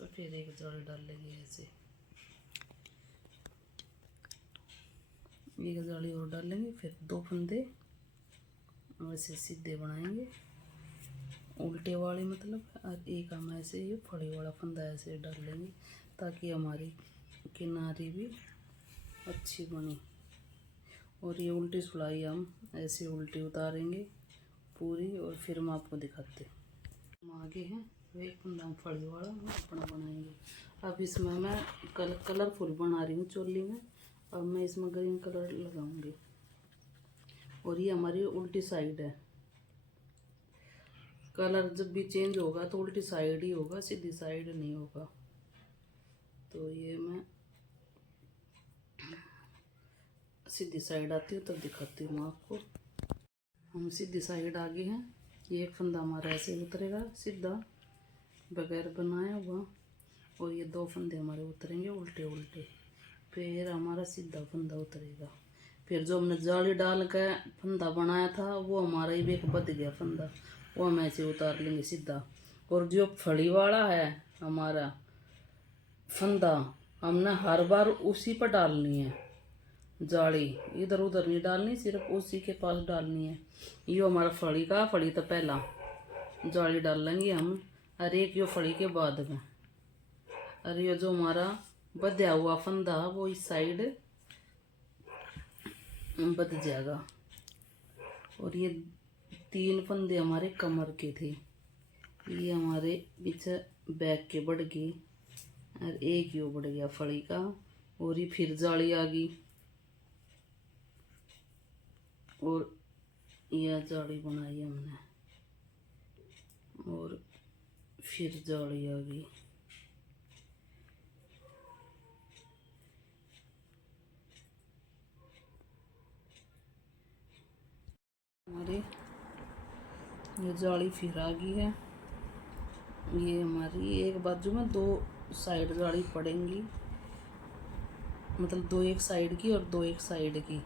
पर फिर एक जाली डाल लेंगे ऐसे, एक जाली और डाल लेंगे, फिर 2 फंदे ऐसे सीधे बनाएंगे उल्टे वाले मतलब, और एक हम ऐसे ये फड़ी वाला फंदा ऐसे डाल लेंगे ताकि हमारी किनारी भी अच्छी बनी। और ये उल्टी सिलाई हम ऐसे उल्टी उतारेंगे पूरी, और फिर हम आपको दिखाते हैं। हम आगे हैं तो एक फंदा हम फड़ी वाला अपना बनाएंगे। अब इसमें मैं कलरफुल बना रही हूँ चोली में। अब मैं इसमें ग्रीन कलर लगाऊंगी, और ये हमारी उल्टी साइड है। कलर जब भी चेंज होगा तो उल्टी साइड ही होगा, सीधी साइड नहीं होगा। तो ये मैं सीधी साइड आती हूँ तब दिखाती हूँ आपको। हम सीधी साइड आगे हैं। ये एक फंदा हमारा ऐसे उतरेगा सीधा बगैर बनाया हुआ, और ये 2 फंदे हमारे उतरेंगे उल्टे उल्टे, फिर हमारा सीधा फंदा उतरेगा। फिर जो हमने जाली डाल के फंदा बनाया था वो हमारा ही एक बच गया फंदा, वो हम ऐसे उतार लेंगे सीधा। और जो फड़ी वाला है हमारा फंदा, हमने हर बार उसी पर डालनी है जाली, इधर उधर नहीं डालनी, सिर्फ उसी के पास डालनी है। ये हमारा फड़ी का, फड़ी तो पहला जाली डाल लेंगे हम, और एक यो फड़ी के बाद में। और ये जो हमारा बध्या हुआ फंदा वो इस साइड बध जाएगा। और ये 3 फंदे हमारे कमर के थे, ये हमारे पीछे बैक के बढ़ गए, और एक यो बढ़ गया फड़ी का। और ये फिर जाली आ गई, और यह जाली बनाई हमने, और फिर जाली आ गई। हमारी ये जाली फिर आ गई है। ये हमारी एक बाजू में 2 साइड जाली पड़ेंगी, मतलब 2 एक साइड की और 2 एक साइड की।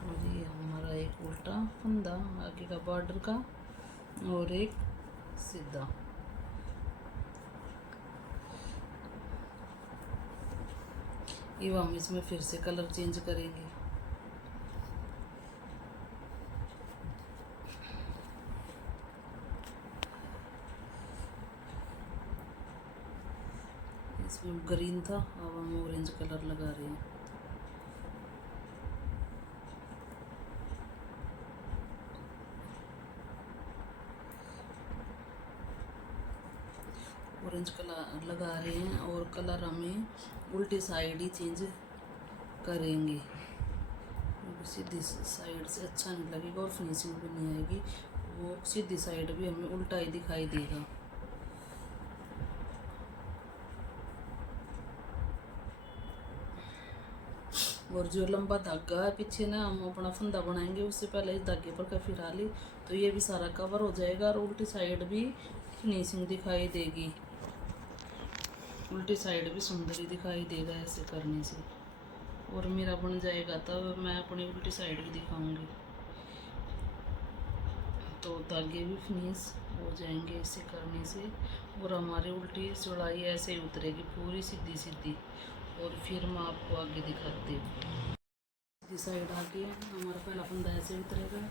और ये हमारा एक उल्टा फंदा आगे का बॉर्डर का, और एक सीधा। ये हम इसमें फिर से कलर चेंज करेंगे। इसमें ग्रीन था, अब हम ऑरेंज कलर लगा रहे हैं। ऑरेंज कलर लगा रहे हैं, और कलर हमें उल्टी साइड ही चेंज करेंगे, सीधी साइड से अच्छा नहीं लगेगा और फिनिशिंग भी नहीं आएगी। वो सीधी साइड भी हमें उल्टा ही दिखाई देगा। और जो लंबा धागा है पीछे ना, हम अपना फंदा बनाएंगे उससे पहले इस धागे पर फिरा ली, तो ये भी सारा कवर हो जाएगा, और उल्टी साइड भी फिनिशिंग दिखाई देगी। उल्टी साइड भी सुंदर ही दिखाई देगा ऐसे करने से। और मेरा बन जाएगा तब मैं अपनी उल्टी साइड भी दिखाऊंगी, तो धागे भी फिनिश हो जाएंगे ऐसे करने से। और हमारी उल्टी चौड़ाई ऐसे ही उतरेगी पूरी सीधी सीधी। और फिर मैं आपको आगे दिखाती हूँ। सीधी साइड आगे हमारा पहला फंदा ऐसे उतरेगा,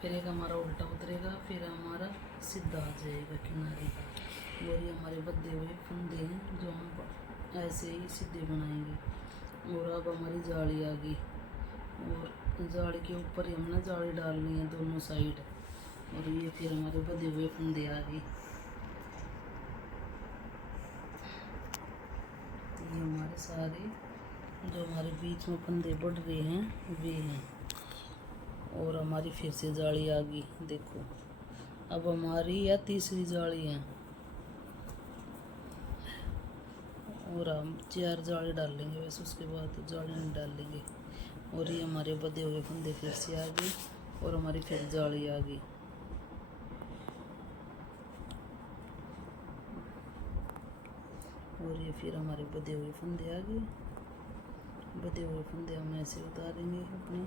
फिर एक हमारा उल्टा उतरेगा, फिर हमारा सीधा आ जाएगा किनारे। और ये हमारे बद्धे हुए फंदे हैं जो हम ऐसे ही सीधे बनाएंगे। और अब हमारी जाली आ गई, और जाली के ऊपर ही हमने जाली डालनी है दोनों साइड। और ये फिर हमारे बधे हुए फंदे आ गए। ये हमारे सारे जो हमारे बीच में फंदे बढ़ रहे हैं वे हैं। और हमारी फिर से जाली आ गई, देखो अब हमारी यह तीसरी जाली है। और हम 4 जाली डाल लेंगे, वैसे उसके बाद जाली नहीं डाल लेंगे। और ये हमारे बधे हुए फंदे फिर से आ गए, और हमारी फिर जाली आ गई। और ये फिर हमारे बधे हुए फंदे आ गए। बधे हुए फंदे हम ऐसे उतारेंगे अपने।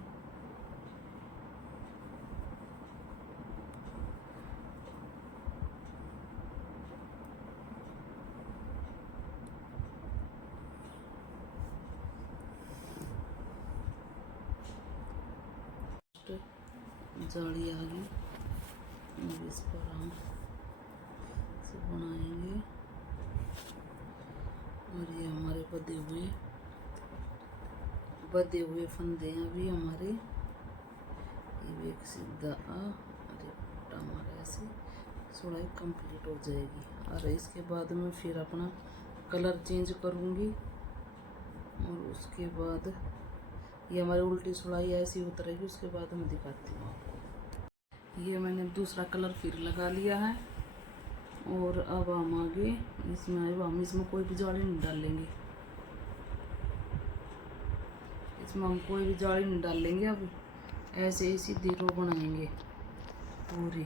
जाली आ गई और इस पर हम से बनाएंगे। और ये हमारे बधे हुए फंदे हैं अभी हमारे। ये भी एक सीधा और एक उल्टा हमारा ऐसे सुड़ाई कंप्लीट हो जाएगी। और इसके बाद में फिर अपना कलर चेंज करूँगी और उसके बाद ये हमारी उल्टी सुड़ाई ऐसी उतरेगी। उसके बाद मैं दिखाती हूँ आपको। ये मैंने दूसरा कलर फिर लगा लिया है और अब हम आगे इसमें कोई भी जाली नहीं डालेंगे। इसमें हम कोई भी जाली नहीं डालेंगे। अब ऐसे ही सीधी रो बनाएंगे पूरी।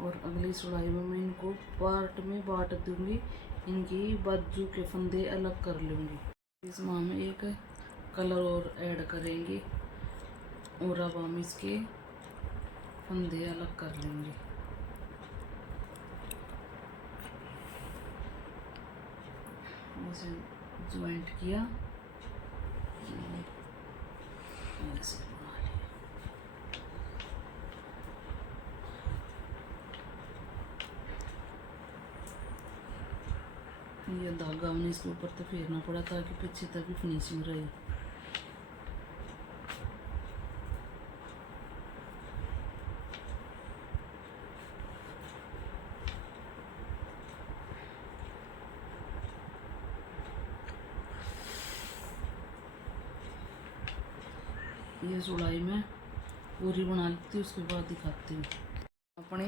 और अगली सुड़ाई में मैं इनको पार्ट में बांट दूंगी। इनकी बाजू के फंदे अलग कर लूँगी। इसमें हम एक कलर और ऐड करेंगे और अब हम इसके फंदे अलग कर लेंगे। ऐसे ज्वाइंट किया, ऐसे बना लिया। ये धागा हमने इसके ऊपर तो फेरना पड़ा ताकि पीछे तक भी फिनिशिंग रहे। ये सुड़ाई में पूरी बना लेती हूँ, उसके बाद दिखाती हूँ। अपने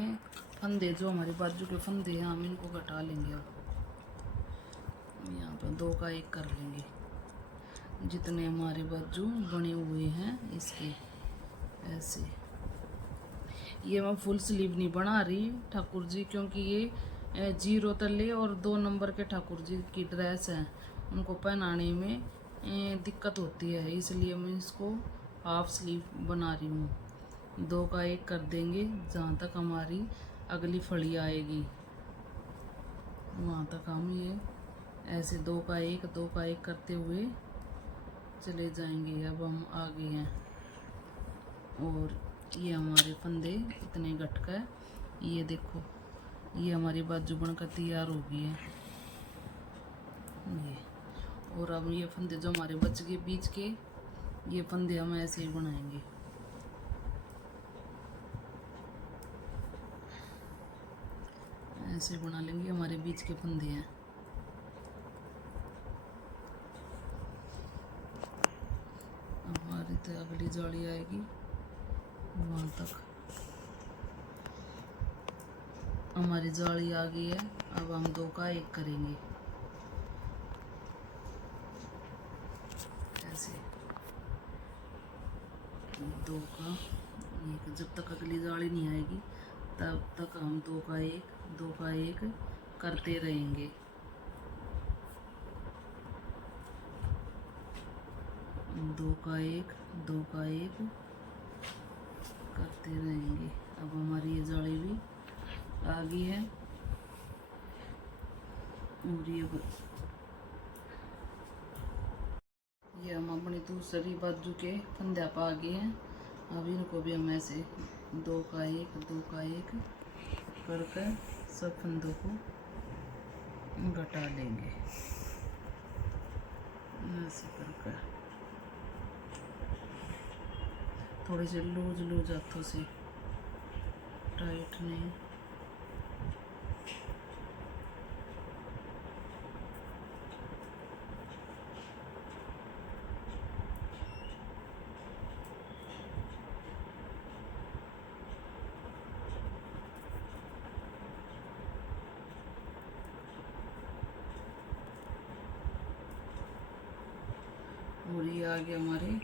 फंदे जो हमारे बाजू के फंदे हैं हम इनको घटा लेंगे। अब यहाँ पर 2 का 1 कर लेंगे। जितने हमारे बाजू बने हुए हैं इसके ऐसे। ये मैं फुल स्लीव नहीं बना रही ठाकुर जी, क्योंकि ये 0 तले और 2 नंबर के ठाकुर जी की ड्रेस है, उनको पहनाने में दिक्कत होती है, इसलिए मैं इसको हाफ स्लीव बना रही हूँ। 2 का 1 कर देंगे। जहाँ तक हमारी अगली फड़ी आएगी वहाँ तक हम ये ऐसे 2 का 1 करते हुए चले जाएंगे। अब हम आगे हैं और ये हमारे फंदे इतने गटका है। ये देखो, ये हमारी बाजू बनकर तैयार हो गई है ये। और अब ये फंदे जो हमारे बच गए बीच के, ये फंदे हम ऐसे ही बनाएंगे। ऐसे बना लेंगे, हमारे बीच के फंदे हैं। हमारी तो अगली जाली आएगी वहाँ तक। हमारी जाली आ गई है। अब हम 2 का 1 करेंगे ऐसे। 2 का 1 जब तक अगली जाली नहीं आएगी तब तक हम 2 का 1 करते रहेंगे। दो का एक करते रहेंगे। अब हमारी ये जाली भी आ गई है और ये हम अपनी दूसरी बाजू के फंदे पा गए हैं। अब इनको भी हम ऐसे 2 का 1 करके सब फंदों को घटा लेंगे ऐसे करके। थोड़े से लूज हाथों से, टाइट नहीं। और ये आगे हमारे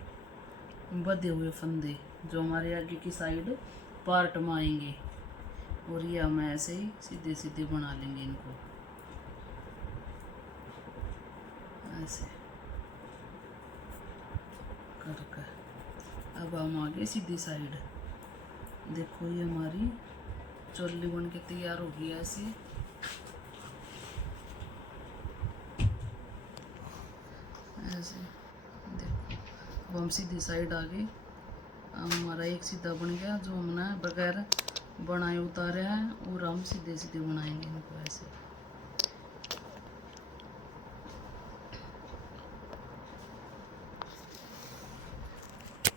बधे हुए फंदे जो हमारे आगे की साइड पार्ट में आएंगे। और ये हम ऐसे ही सीधे सीधे बना लेंगे इनको ऐसे करके। अब हम आगे सीधी साइड देखो, ये हमारी चोली बन के तैयार हो गई ऐसे। ऐसे देखो, अब अब हम सीधी साइड आ गए। हमारा एक सीधा बन गया जो हमने बगैर बनाए उतारे हैं, और हम सीधे सीधे बनाएंगे इनको ऐसे।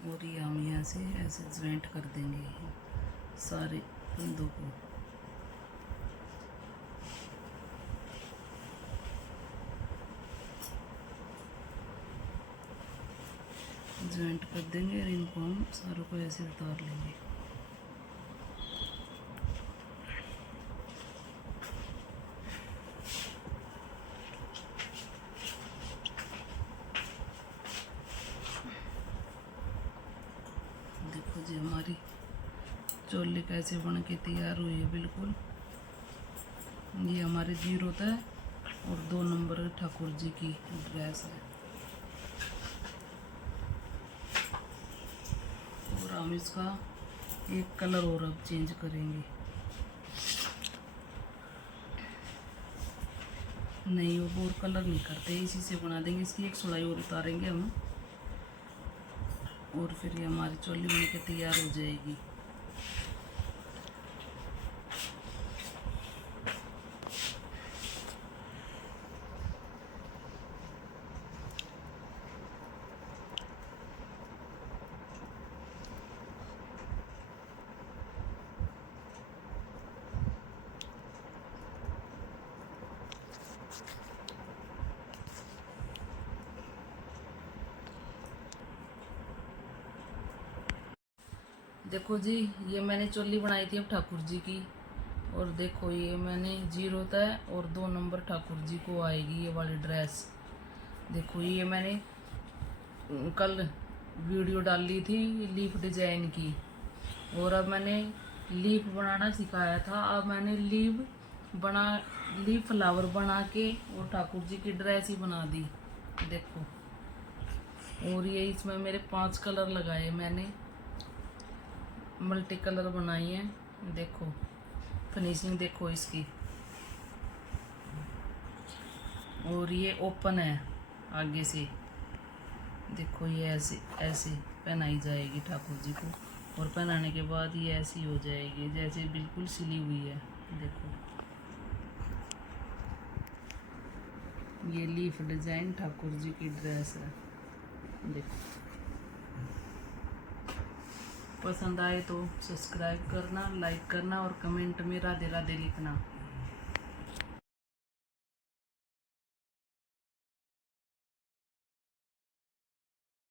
और ये हम यहाँ से ऐसे ज्वाइंट कर देंगे सारे फंदों को। ज्वाइंट कर देंगे और इनको हम सारों को ऐसे उतार लेंगे। देखो जी हमारी चोली कैसे बन के तैयार हुई है बिल्कुल। ये हमारे जीरो है और 2 नंबर ठाकुर जी की ड्रेस है। और हम इसका एक कलर और अब चेंज करेंगे। नहीं वो और कलर नहीं करते, इसी से बना देंगे। इसकी एक सुड़ाई और उतारेंगे हम, और फिर ये हमारी चोली बन के तैयार हो जाएगी। देखो जी ये मैंने चोली बनाई थी अब ठाकुर जी की, और देखो ये मैंने जीरो होता है और 2 नंबर ठाकुर जी को आएगी ये वाली ड्रेस। देखो ये मैंने कल वीडियो डाली थी लीफ डिजाइन की, और अब मैंने लीफ बनाना सिखाया था। अब मैंने लीफ फ्लावर बना के और ठाकुर जी की ड्रेस ही बना दी। देखो, और ये इसमें मेरे 5 कलर लगाए मैंने, मल्टी कलर बनाई है। देखो फिनिशिंग देखो इसकी। और ये ओपन है आगे से। देखो ये ऐसे ऐसे पहनाई जाएगी ठाकुर जी को, और पहनाने के बाद ये ऐसी हो जाएगी जैसे बिल्कुल सिली हुई है। देखो ये लीफ डिजाइन ठाकुर जी की ड्रेस है। देखो पसंद आए तो सब्सक्राइब करना, लाइक करना और कमेंट में राधे राधे लिखना।